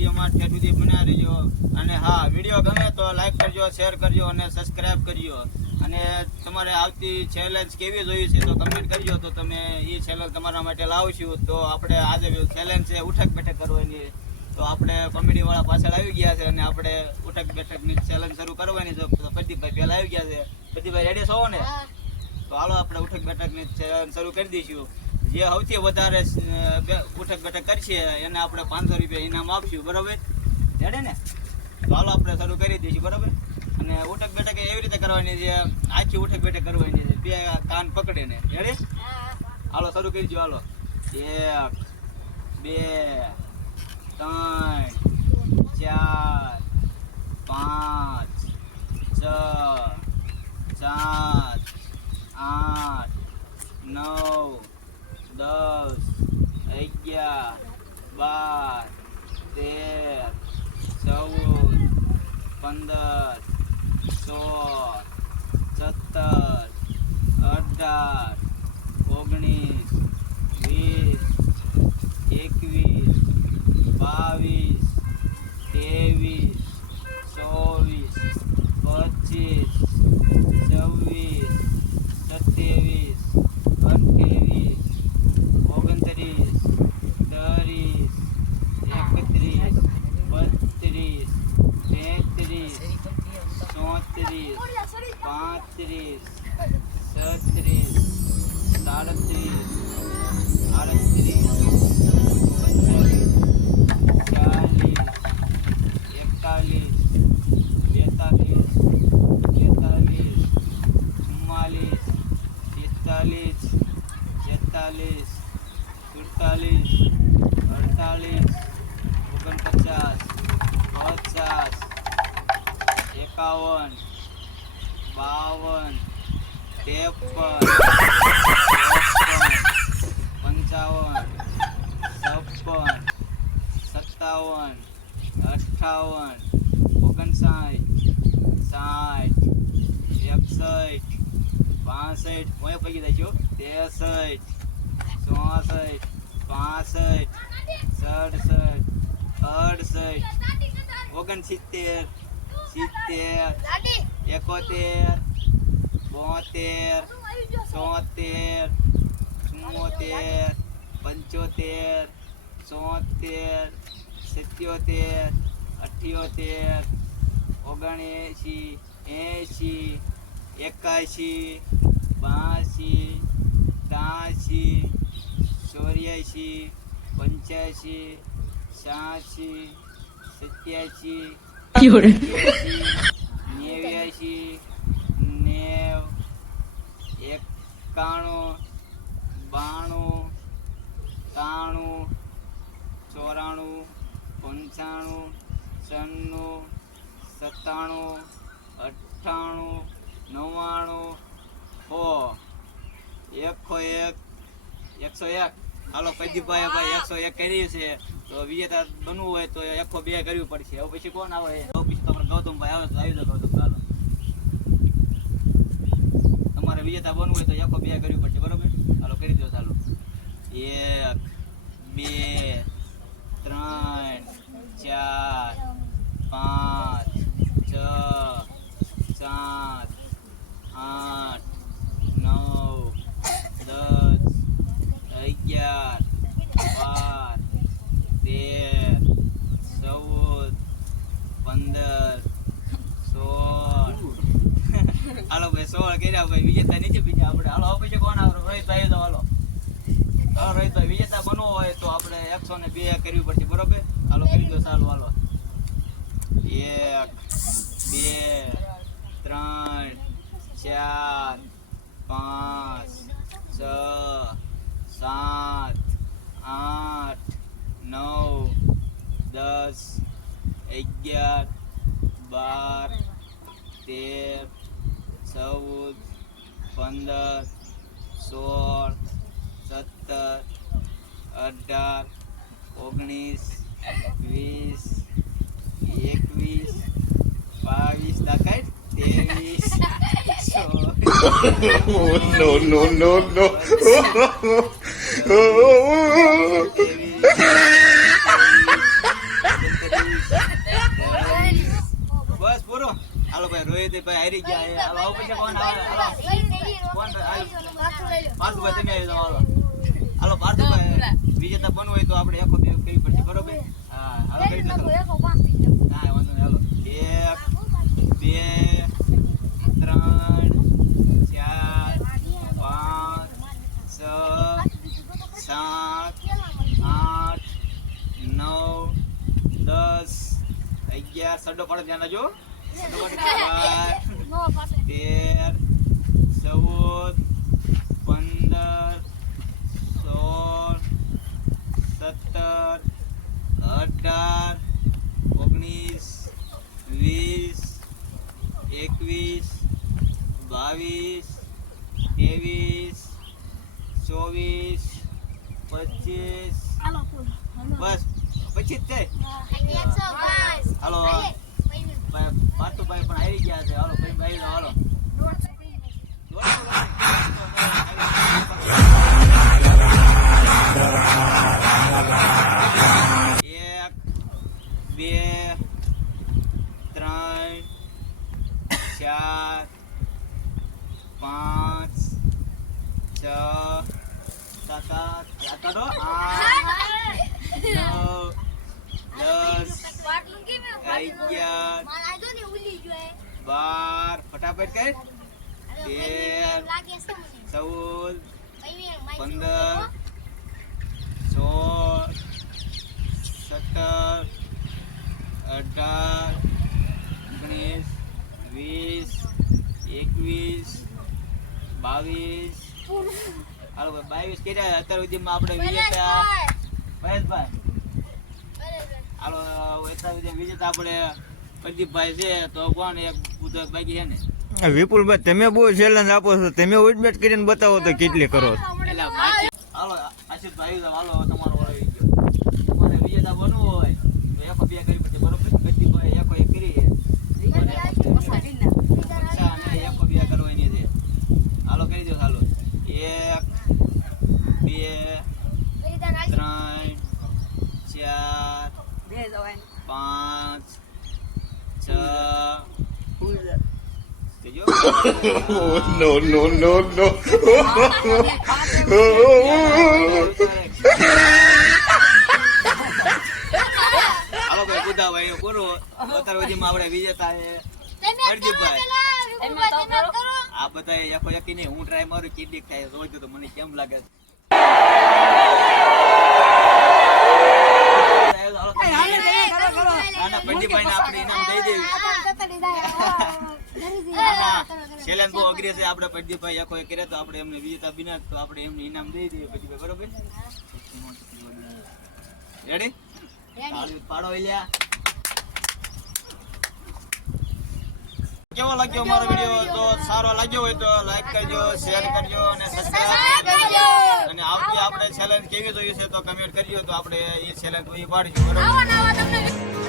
વિડીયોમાં ઠેઠ સુધી બન્યા રહેજો. અને હા, વિડીયો ગમે તો લાઈક કરજો, શેર કરજો અને સબસ્ક્રાઈબ કરજો. અને તમારે આવતી ચેલેન્જ કેવી જોઈ છે તો કમેન્ટ કરજો, તો તમે એ ચેલેન્જ તમારા માટે લાવશું. તો આપણે આજે ચેલેન્જ છે ઉઠક બેઠક કરવાની. તો આપણે કોમેડી વાળા પાછળ આવી ગયા છે અને આપણે ઉઠક બેઠકની ચેલેન્જ શરૂ કરવાની છે. તો પ્રદીપભાઈ પહેલા આવી ગયા છે. પ્રદીપભાઈ રેડી છો ને? તો હાલો આપણે ઉઠક બેઠકની ચેલેન્જ શરૂ કરી દઈશું. જે સૌથી વધારે ઉઠક બેઠક કરશે એને આપણે 500 રૂપિયા ઇનામ આપશું. બરાબર? રેડી ને? તો હાલો આપણે શરૂ કરી દઈશું. બરાબર? અને ઉઠક બેઠક એવી રીતે કરવાની છે, આખી ઉઠક બેઠક કરવાની છે, બે કાન પકડીને. રેડી? હાલો શરૂ કરી દો. હાલો 1 2 3 4 5 6 7 8 9 10 11 12 13 14 15 16 17 18 19 20 21 22 23 24 25 26 27 28 29 30 31 32 33 34 35 36 37 હાલો પ્રદીપભાઈ 101 કરી છે. તો વિજેતા બનવું હોય તો 102 કરવી પડશે. હવે પછી કોણ આવે? હવે પછી તમારે ગૌતમભાઈ આવે તો આવી જાવ. ગૌતમ હાલો, તમારે વિજેતા બનવું હોય તો 102 કરવી પડશે. બરોબર? હાલો કરી દો. ચાલો 1 2 3 4 5 6 7 8 9 10 11 12 13 14 15 16 હાલો ભાઈ 16 કર્યા ભાઈ. વિજેતા નીચે બીજા આપણે. હાલો પછી કોણ આવે? રોહિતભાઈ તો હાલો. હાલો રોહિતભાઈ, વિજેતા બનવો હોય તો આપણે 102 કરવી પડશે. બરોબર? હાલો કરી દો. ચાલો હાલો 1 2 3 4 5 6 7 8 9 10 11 12 13 14 15 16 17 18 19 20 21 22 દાખાય 23 no. ભાઈ હારી ગયા છે. હાલો આવો પછી કોણ આવે? હાલો કોણ હાલો પાર્થભાઈ તમે આવી જાઓ. હાલો હાલો પાર્થભાઈ વિજેતા બનવું હોય તો આપણે એકો બે કરવી પડશે બરોબર. હા હાલો કરી દો. હા વાંધો નહીં. હાલો 1 2 3 4 5 6 7 8 9 10 11 સડો પાડો ધ્યાન રાખજો. 13 14 15 16 17 18 19 20 21 22 23 24 25 બસ 25 છે. હાલો પાર્થભાઈ પણ આવી ગયા છે. હાલો ભાઈ ભાઈ હાલો એક 2 3 4 5 6 7 8 9 10 11 12 ફટાફટ કર 13 14 15 16 17 18 19 20 21 22 હાલો 22 કર્યા. અત્યાર સુધીમાં આપણે વિજેતા મહેશભાઈ હાલો અત્યાર સુધી વિજેતા આપણે પ્રદીપભાઈ છે. તો કોણ એક ઉદય બાકી છે ને વિપુલભાઈ તમે બહુ ચેલેન્જ આપો છો. તમે ઉડમેટ કરીને બતાવો તો કેટલી કરો છો. હાલો આશિષભાઈ હાલો તમારો આવી ગયો. તમારે વિજેતા બનવું હોય તો એકો બે કરી પછી બરોબર. પ્રદીપભાઈ એકો એક કરી એકો બે કરવાની છે. હાલો કરી દો. હાલો 1 2 3 4 5 6 No, no, no, no. હાલો ભાઈ બુધાભાઈ પૂરું. અત્યાર સુધીમાં આપણે વિજેતા છે પ્રદીપભાઈ. આ બધા એકો એકી નહીં. હું ટ્રાય મારું કેટલીક થાય જોજો તો મને કેમ લાગે છે. પ્રદીપભાઈને આપણે ઇનામ દઈ દેવી. ચેલેન્જ બહુ અઘરી છે. આપણે પ્રદીપભાઈ એકો એક કરે તો આપણે એમને વિજેતા બિના તો આપણે એમને ઇનામ દઈ દઈએ પ્રદીપભાઈ બરોબર. રેડી પાડો એલિયા. કેવો લાગ્યો અમારો વિડીયો? તો સારો લાગ્યો હોય તો લાઈક કરજો, શેર કરજો અને સબસ્ક્રાઇબ કરજો. અને આવતી આપણે ચેલેન્જ કેવી જોઈએ છે તો કમેન્ટ કરજો તો આપણે એ ચેલેન્જ પૂરી પાડીશું બરોબર.